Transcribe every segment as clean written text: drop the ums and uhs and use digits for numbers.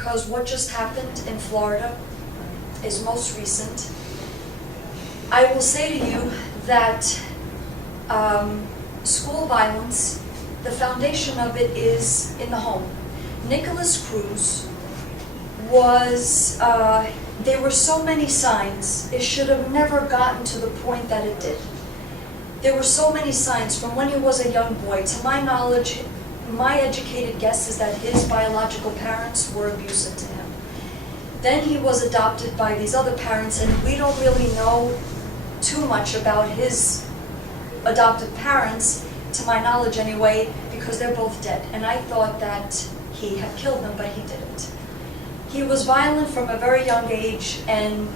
because what just happened in Florida is most recent. I will say to you that school violence, the foundation of it is in the home. Nicholas Cruz was, there were so many signs, it should have never gotten to the point that it did. There were so many signs from when he was a young boy. To my knowledge, my educated guess is that his biological parents were abusive to him. Then he was adopted by these other parents, and we don't really know too much about his adoptive parents, to my knowledge anyway, because they're both dead. And I thought that he had killed them, but he didn't. He was violent from a very young age, and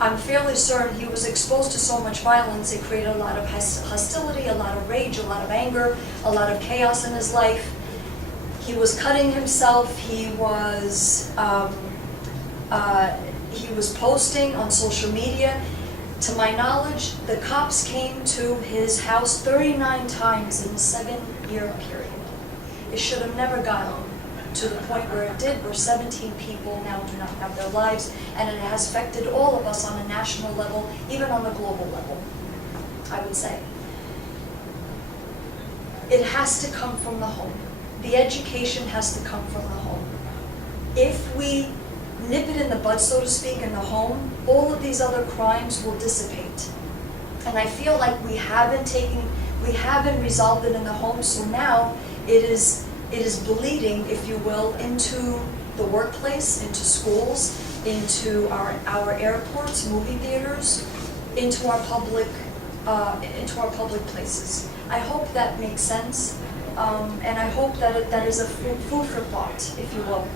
I'm fairly certain he was exposed to so much violence, it created a lot of hostility, a lot of rage, a lot of anger, a lot of chaos in his life. He was cutting himself, he was posting on social media. To my knowledge, the cops came to his house 39 times in a 7-year period. It should have never gotten to the point where it did, where 17 people now do not have their lives, and it has affected all of us on a national level, even on a global level, I would say. It has to come from the home. The education has to come from the home. If we nip it in the bud, so to speak, in the home, all of these other crimes will dissipate. And I feel like we haven't resolved it in the home, so now it is bleeding, if you will, into the workplace, into schools, into our airports, movie theaters, into our public places. I hope that makes sense, and I hope that that is a food for thought, if you will.